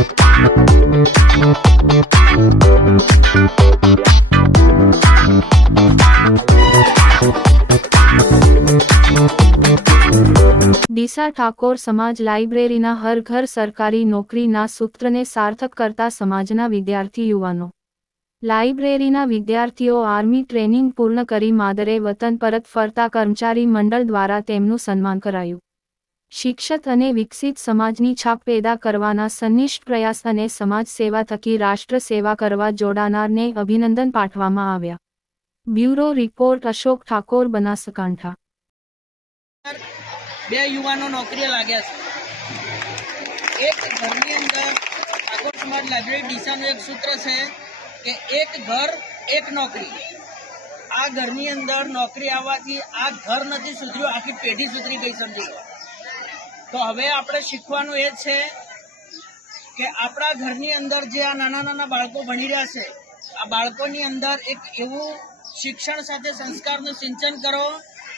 ડીસા ઠાકોર સમાજ લાઇબ્રેરીના હર ઘર સરકારી નોકરીના સૂત્રને સાર્થક કરતા સમાજના વિદ્યાર્થી યુવાનો. લાઇબ્રેરીના વિદ્યાર્થીઓ આર્મી ટ્રેનિંગ પૂર્ણ કરી માદરે વતન પરત ફરતા કર્મચારી મંડળ દ્વારા તેમનું સન્માન કરાયું. શિક્ષિત અને વિકસિત સમાજની છાપ પેદા કરવાના સંનિષ્ઠ પ્રયાસ અને સમાજ સેવા થકી રાષ્ટ્ર સેવા કરવા જોડાનારને અભિનંદન પાઠવવામાં આવ્યા. Bureau report Ashok Thakor, Banaskantha. બે યુવાનો નોકરીએ લાગ્યા છે. એક ઘરની અંદર ઠાકોર સમાજ લાઇબ્રેરી ડીસાનું એક સૂત્ર છે કે એક ઘર એક નોકરી. આ ઘરની અંદર નોકરી આવવાથી આ ઘર નથી સુધર્યું, આખી પેઢી સુધરી ગઈ, સમજી લો. તો હવે આપણે શીખવાનું એ છે કે આપણા ઘરની અંદર જે આ નાના નાના બાળકો ભણી રહ્યા છે, આ બાળકોની અંદર એક એવું શિક્ષણ સાથે સંસ્કારનું સિંચન કરો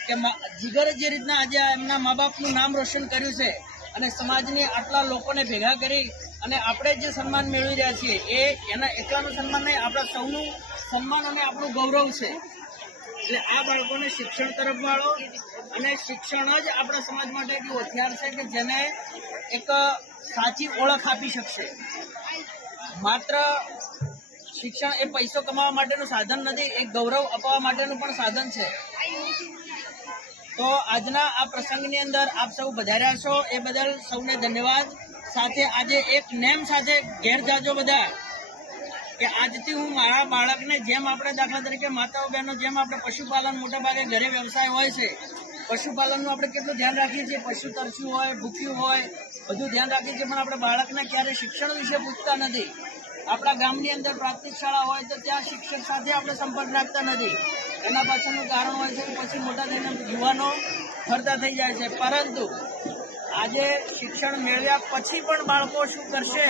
કે જીગરે જે રીતના આજે એમના મા બાપનું નામ રોશન કર્યું છે અને સમાજની આટલા લોકોને ભેગા કરી અને આપણે જે સન્માન મેળવી રહ્યા છીએ એ એના એકલાનું સન્માન નહીં, આપણા સૌનું સન્માન અને આપણું ગૌરવ છે. એટલે આ બાળકોને શિક્ષણ તરફ વાળો, અને શિક્ષણ જ આપણા સમાજ માટે એક હથિયાર છે કે જેને એક સાચી ઓળખ આપી શકશે. માત્ર શિક્ષણ એ પૈસો કમાવા માટેનું સાધન નથી, એક ગૌરવ અપાવવા માટેનું પણ સાધન છે. તો આજના આ પ્રસંગની અંદર આપ સૌ પધાર્યા છો એ બદલ સૌને ધન્યવાદ. સાથે આજે એક નેમ સાથે ઘેર જાજો બધા કે આજથી હું મારા બાળકને, જેમ આપણે દાખલા તરીકે માતાઓ બહેનો જેમ આપણે પશુપાલન મોટા ભાગે ઘરે વ્યવસાય હોય છે, પશુપાલનનું આપણે કેટલું ધ્યાન રાખીએ છીએ, પશુ તરસ્યું હોય, ભૂખ્યું હોય, બધું ધ્યાન રાખીએ છીએ, પણ આપણે બાળકને ક્યારે શિક્ષણ વિશે પૂછતા નથી. આપણા ગામની અંદર પ્રાથમિક શાળા હોય તો ત્યાં શિક્ષક સાથે આપણે સંપર્ક રાખતા નથી. એના પાછળનું કારણ હોય છે કે પછી મોટા થઈને યુવાનો ફરતા થઈ જાય છે. પરંતુ આજે શિક્ષણ મેળવ્યા પછી પણ બાળકો શું કરશે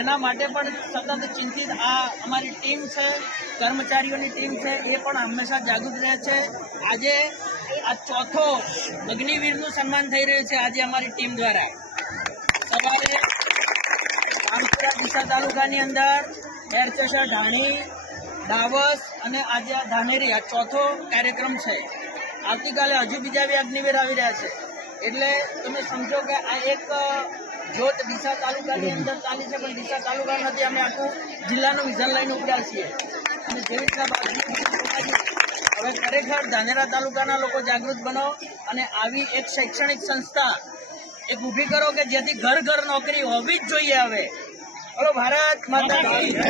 એના માટે પણ સતત ચિંતિત આ અમારી ટીમ છે, કર્મચારીઓની ટીમ છે, એ પણ હંમેશા જાગૃત રહે છે. આજે આ ચોથો અગ્નિવીરનું સન્માન થઈ રહ્યું છે આજે અમારી ટીમ દ્વારા. સવારે રામપુરા ડીસા તાલુકાની અંદર એરચેસર, ઢાણી, ડાવસ અને આજે આ ધાનેરી, આ ચોથો કાર્યક્રમ છે. આવતીકાલે હજુ બીજા બે અગ્નિવીર આવી રહ્યા છે. એટલે તમે સમજો કે આ એક જોત ડીસા તાલુકાની અંદર ચાલી છે, પણ ડીસા તાલુકા નથી, અમે આખું જિલ્લાનું વિઝન લઈને ઉપડ્યા છીએ. અને જેવી રીતના હવે ખરેખર ધાનેરા તાલુકાના લોકો જાગૃત બનો અને આવી એક શૈક્ષણિક સંસ્થા એક ઊભી કરો કે જેથી ઘર ઘર નોકરી હોવી જ જોઈએ. હવે બોલો ભારત માતા કી જય.